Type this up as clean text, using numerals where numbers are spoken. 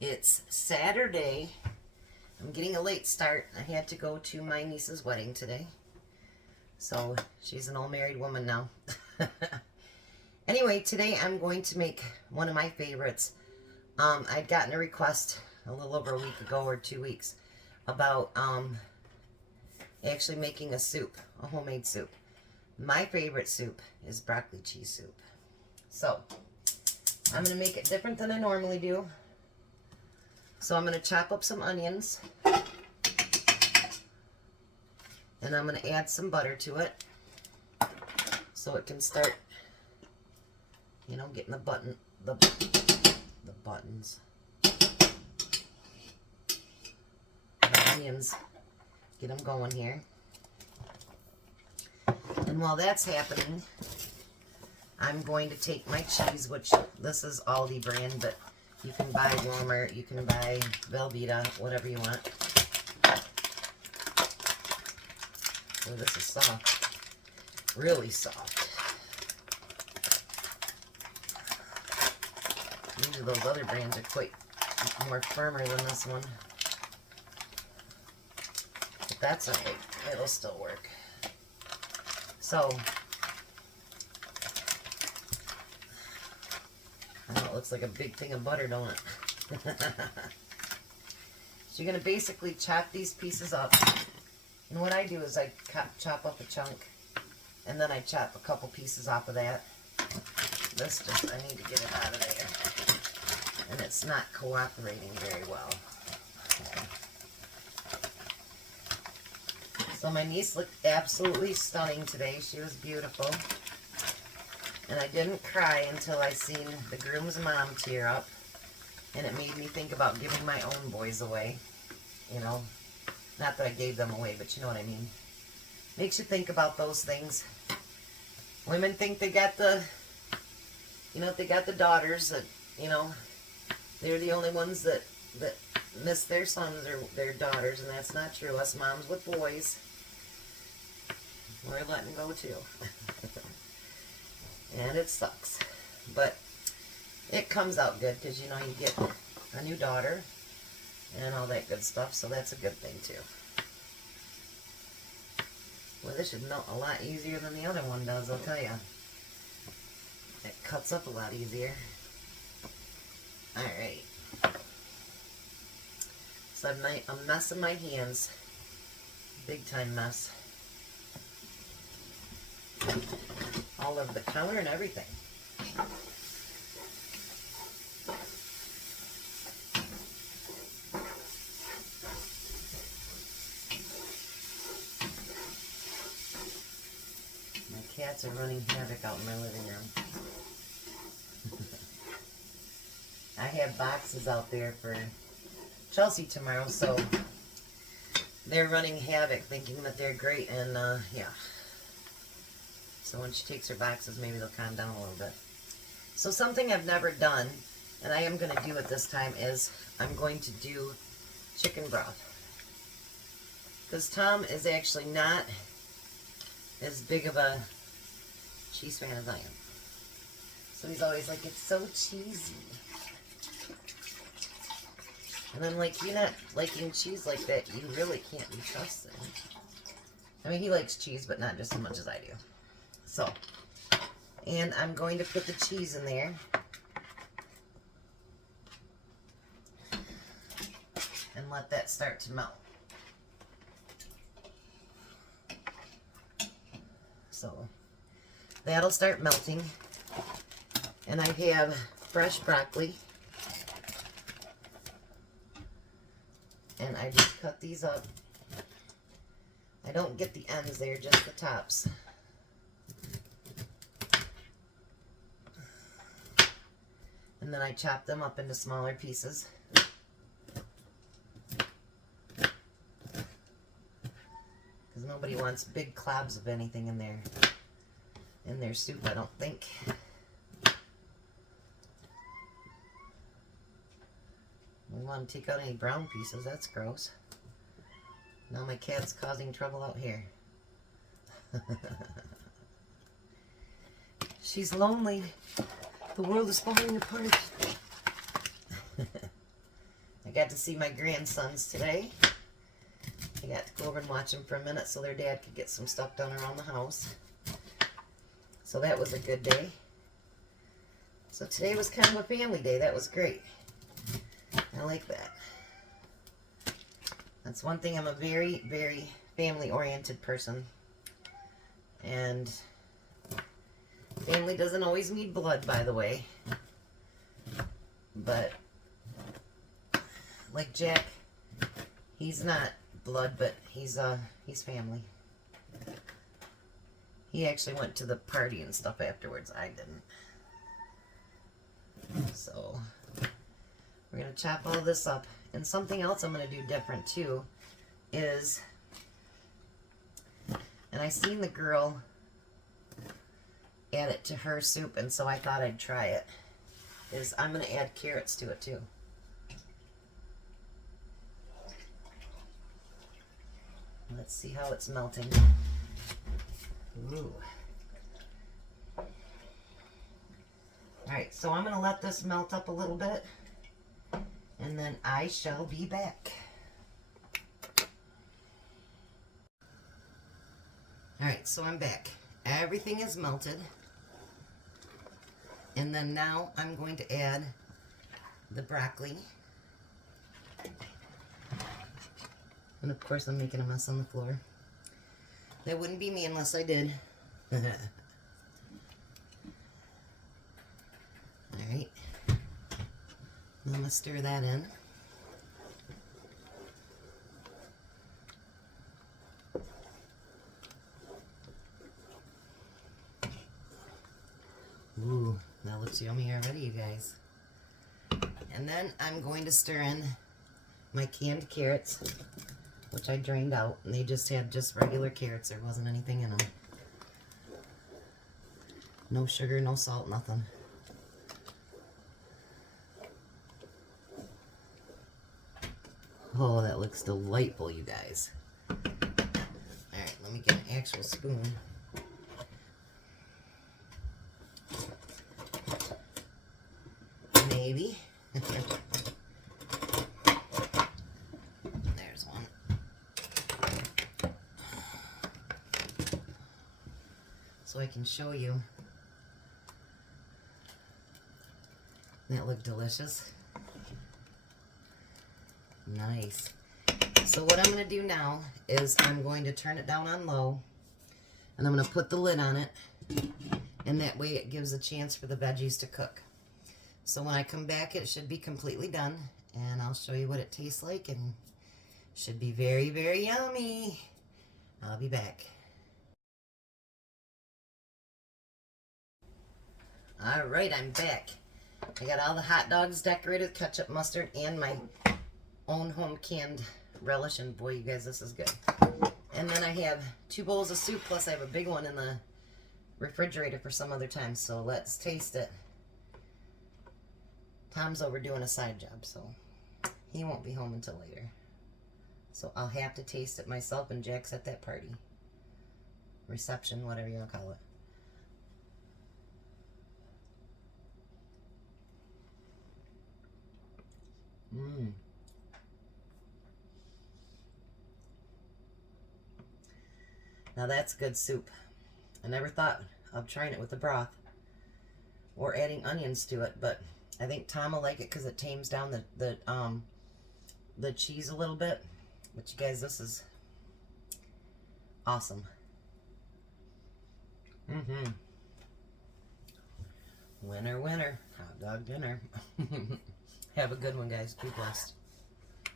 It's Saturday. I'm getting a late start. I had to go to my niece's wedding today. So she's an old married woman now. Anyway, today I'm going to make one of my favorites. I'd gotten a request a little over a week ago or 2 weeks about actually making a soup, a homemade soup. My favorite soup is broccoli cheese soup. So I'm going to make it different than I normally do. So I'm going to chop up some onions. And I'm going to add some butter to it. So it can start, you know, getting the buttons. The onions. Get them going here. And while that's happening, I'm going to take my cheese, which this is Aldi brand, but you can buy Walmart, you can buy Velveeta, whatever you want. Oh, this is soft. Really soft. Usually those other brands are quite more firmer than this one. But that's okay. It'll still work. So, oh, it looks like a big thing of butter, don't it? So you're going to basically chop these pieces up. And what I do is I chop up a chunk, and then I chop a couple pieces off of that. This just, I need to get it out of there. And it's not cooperating very well. So my niece looked absolutely stunning today. She was beautiful. And I didn't cry until I seen the groom's mom tear up. And it made me think about giving my own boys away. You know, not that I gave them away, but you know what I mean. Makes you think about those things. Women think they got the, you know, they got the daughters that, you know, they're the only ones that miss their sons or their daughters, and that's not true. Us moms with boys, we're letting go too. And it sucks. But it comes out good because, you know, you get a new daughter and all that good stuff, so that's a good thing too. Well, this should melt a lot easier than the other one does, I'll tell you. It cuts up a lot easier. Alright. So I've made a mess in my hands. Big time mess. All over the counter and everything. My cats are running havoc out in my living room. I have boxes out there for Chelsea tomorrow, so they're running havoc thinking that they're great, and yeah. So when she takes her boxes, maybe they'll calm down a little bit. So something I've never done, and I am going to do it this time, is I'm going to do chicken broth. Because Tom is actually not as big of a cheese fan as I am. So he's always like, it's so cheesy. And I'm like, you're not liking cheese like that. You really can't be trusted. I mean, he likes cheese, but not just as much as I do. So, and I'm going to put the cheese in there. And let that start to melt. So, that'll start melting. And I have fresh broccoli. And I just cut these up. I don't get the ends there, just the tops. And then I chop them up into smaller pieces. Because nobody wants big clobs of anything in their soup, I don't think. We want to take out any brown pieces. That's gross. Now my cat's causing trouble out here. She's lonely. The world is falling apart. got to see my grandsons today. I got to go over and watch them for a minute so their dad could get some stuff done around the house. So that was a good day. So today was kind of a family day. That was great. I like that. That's one thing. I'm a very, very family-oriented person. And family doesn't always mean blood, by the way. But like Jack, he's not blood, but he's family. He actually went to the party and stuff afterwards. I didn't. So we're gonna chop all this up. And something else I'm gonna do different too is, and I seen the girl add it to her soup, and so I thought I'd try it, is I'm gonna add carrots to it too. Let's see how it's melting. Ooh. Alright, so I'm going to let this melt up a little bit, and then I shall be back. Alright, so I'm back. Everything is melted. And then now I'm going to add the broccoli. And of course I'm making a mess on the floor. That wouldn't be me unless I did. Alright. I'm going to stir that in. Ooh, that looks yummy already, you guys. And then I'm going to stir in my canned carrots, which I drained out, and they just had just regular carrots. There wasn't anything in them. No sugar, no salt, nothing. Oh, that looks delightful, you guys. Alright, let me get an actual spoon. Maybe. There's one. So I can show you. That looked delicious. Nice. So what I'm going to do now is I'm going to turn it down on low, and I'm going to put the lid on it, and that way it gives a chance for the veggies to cook. So when I come back, it should be completely done, and I'll show you what it tastes like, and should be very, very yummy. I'll be back. All right, I'm back. I got all the hot dogs decorated, ketchup, mustard, and my own home canned relish, and boy, you guys, this is good. And then I have 2 bowls of soup, plus I have a big one in the refrigerator for some other time, so let's taste it. Tom's over doing a side job, so he won't be home until later. So I'll have to taste it myself, and Jack's at that party. Reception, whatever you want to call it. Mmm. Now that's good soup. I never thought of trying it with the broth or adding onions to it, but I think Tom will like it because it tames down the cheese a little bit. But you guys, this is awesome. Winner, winner. Hot dog dinner. Have a good one, guys. Be blessed.